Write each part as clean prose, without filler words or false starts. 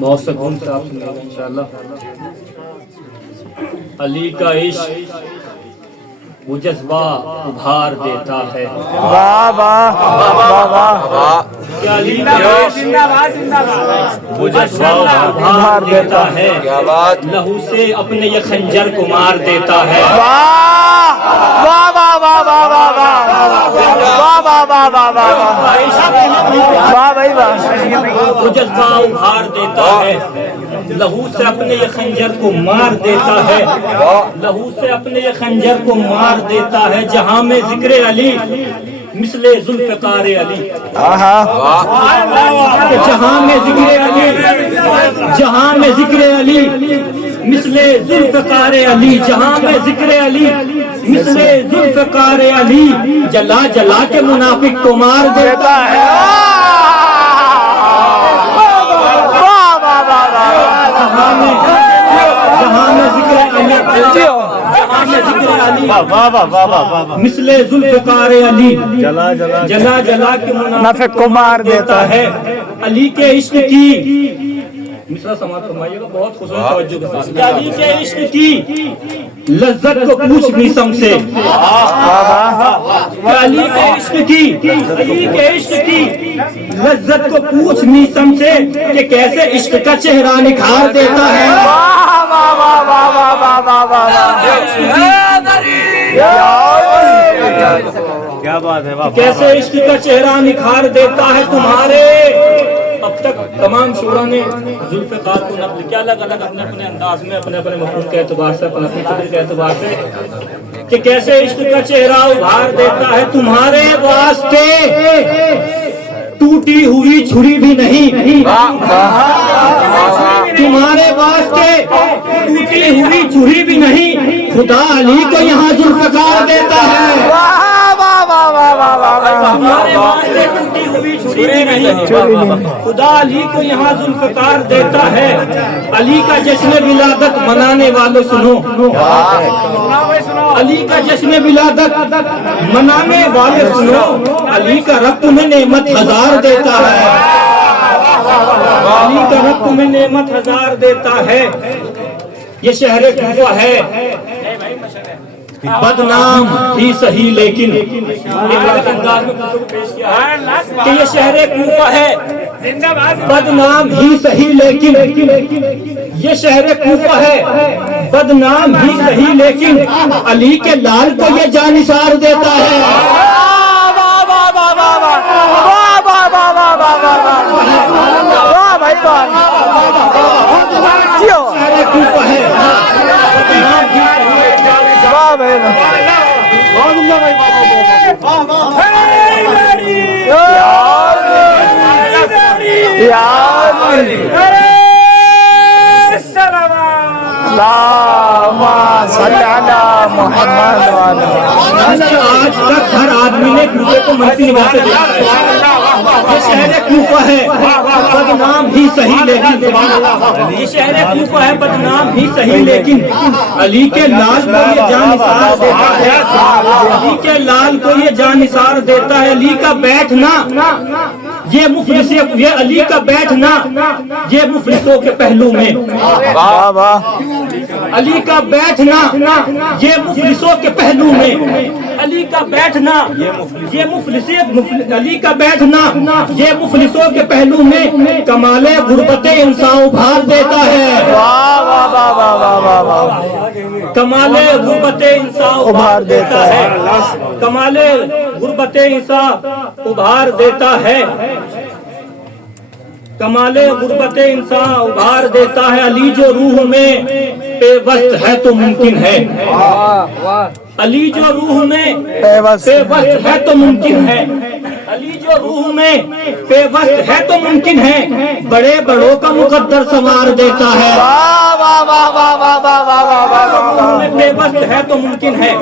بہت سکون سے آپ سنیں گے انشاءاللہ۔ علی کا عشق وہ جذبہ ابھار دیتا ہے، واہ واہ واہ واہ، کہ علی کا عشق وہ جذبہ ابھار دیتا ہے، لہو سے اپنے یہ خنجر کو مار دیتا ہے۔ واہ واہ واہ واہ واہ واہ واہ واہ واہ واہ واہ بھائی واہ، وہ جذبہ ابھار دیتا ہے، لہو سے اپنے یہ خنجر کو مار دیتا ہے، لہو سے اپنے یہ خنجر کو مار دیتا ہے۔ جہاں میں ذکر علی مثل ذوالفقار علی، جہاں میں ذکر علی، جہاں میں ذکر علی مثل ذوالفقار علی، جہاں میں ذکر علی مثل ذوالفقار علی، جلا جلا کے منافق کو مار دیتا ہے۔ مثل ذوالفقار علی، جلا جلا کے منافق کو مار دیتا ہے۔ علی کے عشق کی مصرع سماعت فرمائیے گا بہت خصوصی توجہ کے ساتھ، علی کے عشق کی لذت کو پوچھ میسم سے، علی کے عشق کی، علی کے عشق کی لذت کو پوچھ میسم سے، کہ کیسے عشق کا چہرہ نکھار دیتا ہے۔ کیا بات ہے، کیسے عشق کا چہرہ نکھار دیتا ہے تمہارے۔ اب تک تمام شعراء نے ذوالفقار کو نقل کیا، الگ الگ اپنے اپنے انداز میں، اپنے اپنے مفہوم کے اعتبار سے، اپنے اپنے قدر کے اعتبار سے، کہ کیسے عشق کا چہرہ ابھار دیتا ہے تمہارے واسطے ٹوٹی ہوئی چھری بھی نہیں، تمہارے واسطے ٹوٹی ہوئی چھری بھی نہیں، خدا علی کو یہاں ذوالفقار دیتا ہے۔ تمہارے واسطے ٹوٹی ہوئی چھری بھی نہیں، خدا علی کو یہاں ذوالفقار دیتا ہے۔ علی کا جشن ولادت منانے والے سنو، علی کا جشن ولادت منانے والے سنو، علی کا رب تمہیں نعمت ہزار دیتا ہے، علی کا رب تمہیں نعمت ہزار دیتا ہے۔ یہ شہر کوفہ ہے بدنام ہی صحیح لیکن، کہ یہ شہر کوفہ ہے بدنام ہی صحیح لیکن، یہ شہر کوفہ ہے بدنام ہی صحیح لیکن، علی کے لال کو یہ جانثار دیتا ہے۔ آج تک ہر آدمی نے کوفے کو منفی نگاہ سے دیکھا ہے۔ یہ شہر کوفہ ہے بدنام ہی صحیح لیکن، یہ شہر کوفہ ہے بدنام ہی صحیح لیکن، علی کے لال کو یہ جانثار دیتا ہے، علی کے لال کو یہ جانثار دیتا ہے۔ علی کا بیٹھنا یہ مفلس، یہ علی کا بیٹھنا یہ مفلسوں کے پہلو میں، علی کا بیٹھنا یہ مفلسوں کے پہلو میں، علی کا بیٹھنا یہ مفلس، علی کا بیٹھنا یہ مفلسوں کے پہلو میں، کمال غربت انسان ابھار دیتا ہے، کمال غربت انسان ابھار دیتا ہے، کمال غربت انسان ابھار دیتا ہے، کمال غربت انسان ابھار دیتا ہے۔ علی جو روح میں پیوست ہے تو ممکن ہے، علی جو روح میں پیوست ہے تو ممکن ہے، علی جو روح میں پیوست ہے تو ممکن ہے، بڑے بڑوں کا مقدر سنوار دیتا ہے، پیوست ہے تو ممکن ہے،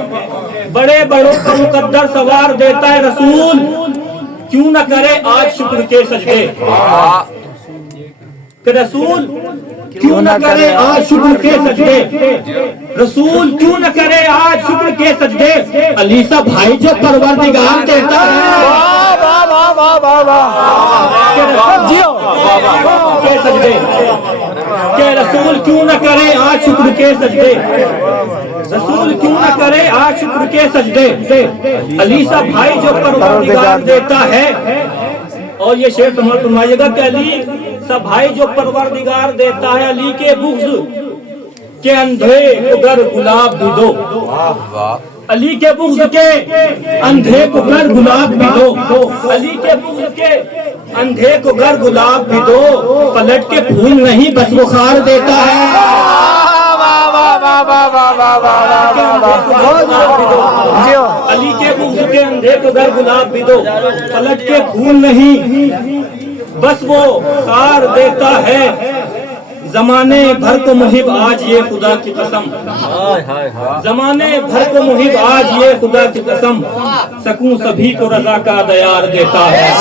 بڑے بڑوں کا مقدر سنوار دیتا ہے۔ رسول کیوں نہ کرے آج شکر کے سجدے، کہ رسول کیوں نہ کرے آج شکر کے سجدے، رسول کیوں نہ کرے آج شکر کے سجدے، علی سا بھائی جو پروردگار دیتا ہے، کے سجدے کہ رسول کیوں نہ کرے آج شکر کے سجدے رسول کیوں نہ کرے آج شکر کے سجدے علی سا بھائی جو پروردگار دیتا ہے اور یہ شعر سمجھ فرمائیے گا کہ علی سا بھائی جو پروردگار دیتا ہے علی کے بغض کے اندھے کو گر گلاب بھی دو علی کے بغض کے اندھے کو گر گلاب بھی دو علی کے بغض کے اندھے کو گر گلاب بھی دو پلٹ کے پھول نہیں بس بخار دیتا ہے علی کے بغض کے اندھے کو گر گلاب بھی دو پلٹ کے پھول نہیں بس وہ خار دیتا ہے زمانے بھر کو محب آج یہ خدا کی قسم زمانے بھر کو محب آج یہ خدا کی قسم سکوں سبھی کو رضا کا دیار دیتا ہے